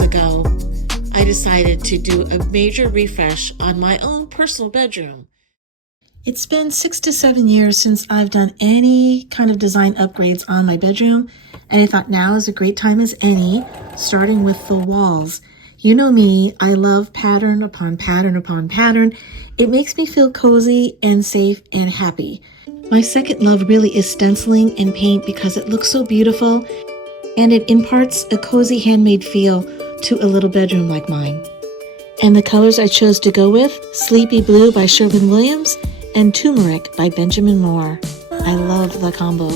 weeks ago, I decided to do a major refresh on my own personal bedroom. It's been 6 to 7 years since I've done any kind of design upgrades on my bedroom, and I thought now is a great time as any, starting with the walls. You know me, I love pattern upon pattern upon pattern. It makes me feel cozy and safe and happy. My second love really is stenciling and paint because it looks so beautiful and it imparts a cozy handmade feel to a little bedroom like mine. And the colors I chose to go with, Sleepy Blue by Sherwin-Williams and Turmeric by Benjamin Moore. I love the combo.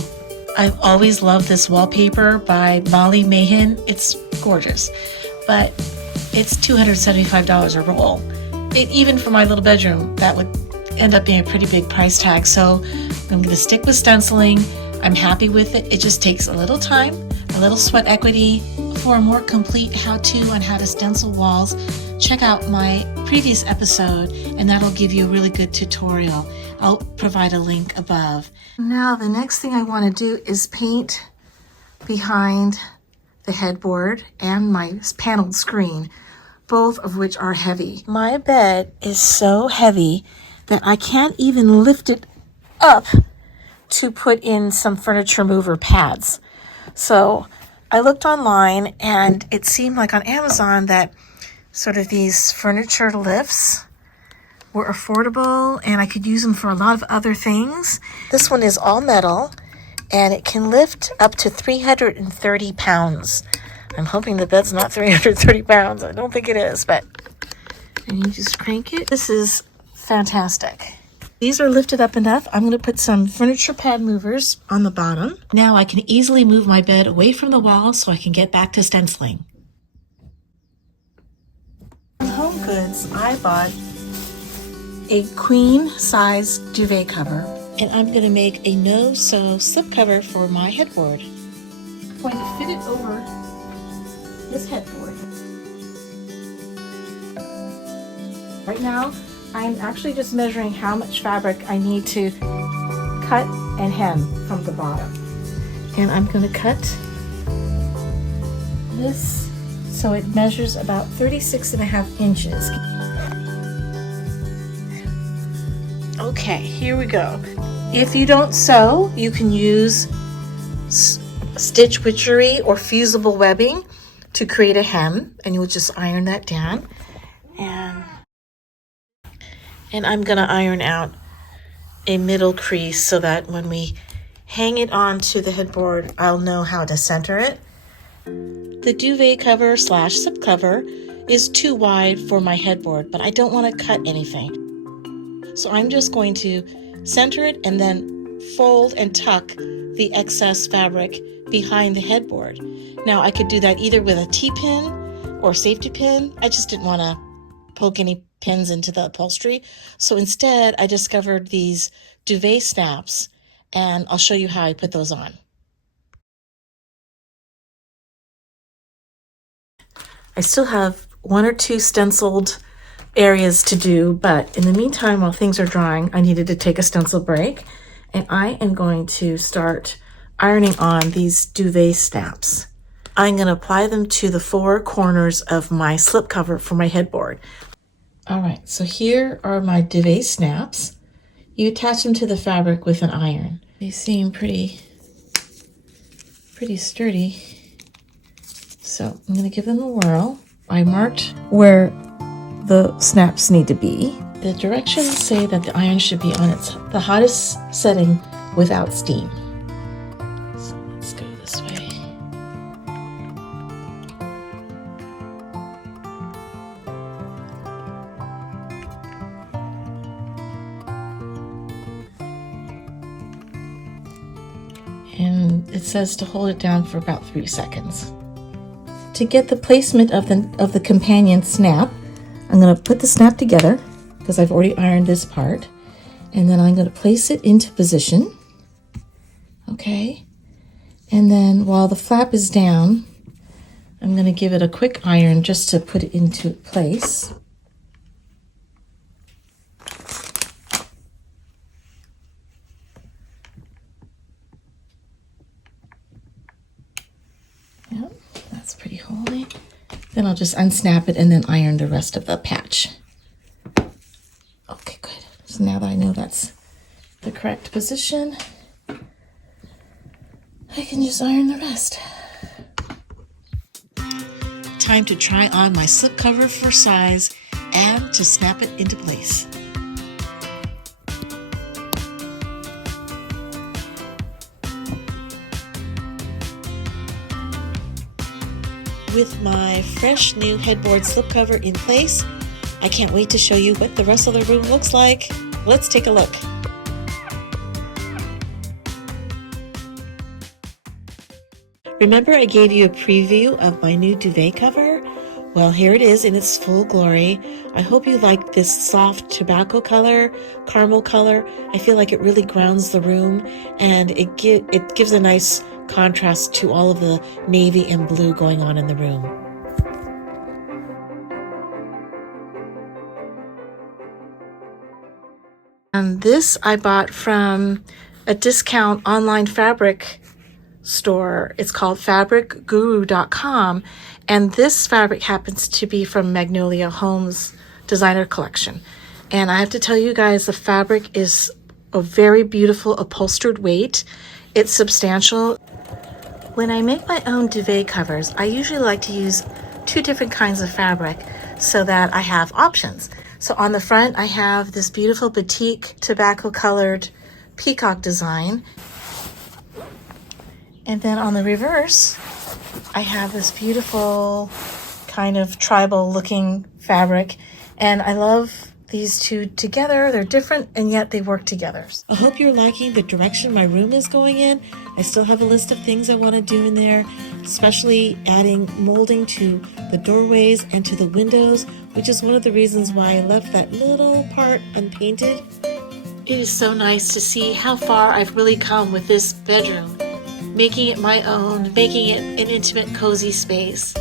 I've always loved this wallpaper by Molly Mahan. It's gorgeous, but it's $275 a roll. Even for my little bedroom, that would end up being a pretty big price tag. So I'm going to stick with stenciling. I'm happy with it. It just takes a little time, a little sweat equity. For a more complete how-to on how to stencil walls, check out my previous episode, and that'll give you a really good tutorial. I'll provide a link above. Now the next thing I want to do is paint behind the headboard and my paneled screen, both of which are heavy. My bed is so heavy that I can't even lift it up to put in some furniture mover pads. So I looked online and it seemed like on Amazon that sort of these furniture lifts were affordable and I could use them for a lot of other things. This one is all metal and it can lift up to 330 pounds. I'm hoping the bed's not 330 pounds. I don't think it is, but and you just crank it. This is fantastic. These are lifted up enough. I'm going to put some furniture pad movers on the bottom. Now I can easily move my bed away from the wall so I can get back to stenciling. Home Goods, I bought a queen size duvet cover, and I'm going to make a no-sew slipcover for my headboard. I'm going to fit it over this headboard. Right now, I'm actually just measuring how much fabric I need to cut and hem from the bottom. And I'm going to cut this so it measures about 36.5 inches. Okay, here we go. If you don't sew, you can use stitch witchery or fusible webbing to create a hem, and you'll just iron that down. And I'm going to iron out a middle crease so that when we hang it onto the headboard, I'll know how to center it. The duvet cover / slipcover is too wide for my headboard, but I don't want to cut anything. So I'm just going to center it and then fold and tuck the excess fabric behind the headboard. Now I could do that either with a T-pin or safety pin. I just didn't want to poke any pins into the upholstery. So instead I discovered these duvet snaps, and I'll show you how I put those on. I still have 1 or 2 stenciled areas to do, but in the meantime, while things are drying, I needed to take a stencil break, and I am going to start ironing on these duvet snaps. I'm going to apply them to the 4 corners of my slipcover for my headboard. All right, so here are my duvet snaps. You attach them to the fabric with an iron. They seem pretty sturdy. So I'm going to give them a whirl. I marked where the snaps need to be. The directions say that the iron should be on the hottest setting without steam. So let's go this way. And it says to hold it down for about 3 seconds. To get the placement of the companion snap, I'm going to put the snap together because I've already ironed this part, and then I'm going to place it into position. Okay, and then while the flap is down, I'm going to give it a quick iron just to put it into place. Yep, that's pretty holy. Then I'll just unsnap it and then iron the rest of the patch. Okay, good. So now that I know that's the correct position, I can just iron the rest. Time to try on my slipcover for size and to snap it into place. With my fresh new headboard slipcover in place, I can't wait to show you what the rest of the room looks like. Let's take a look. Remember I gave you a preview of my new duvet cover? Well, here it is in its full glory. I hope you like this soft tobacco color, caramel color. I feel like it really grounds the room, and it gives a nice contrast to all of the navy and blue going on in the room. And this I bought from a discount online fabric store. It's called fabricguru.com, and this fabric happens to be from Magnolia Homes designer collection. And I have to tell you guys, the fabric is a very beautiful upholstered weight. It's substantial. When I make my own duvet covers, I usually like to use 2 different kinds of fabric so that I have options. So on the front, I have this beautiful batik tobacco colored peacock design. And then on the reverse, I have this beautiful kind of tribal looking fabric. And I love these two together. They're different and yet they work together. I hope you're liking the direction my room is going in. I still have a list of things I want to do in there, especially adding molding to the doorways and to the windows, which is one of the reasons why I left that little part unpainted. It is so nice to see how far I've really come with this bedroom, making it my own, making it an intimate, cozy space.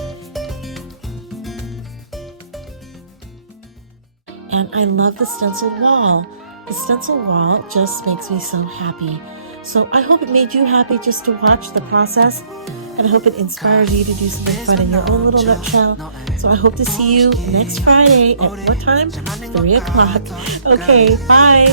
And I love the stenciled wall. The stencil wall just makes me so happy. So I hope it made you happy just to watch the process, and I hope it inspires you to do something fun in your own little nutshell. So I hope to see you next Friday at what time? 3 o'clock. Okay, bye.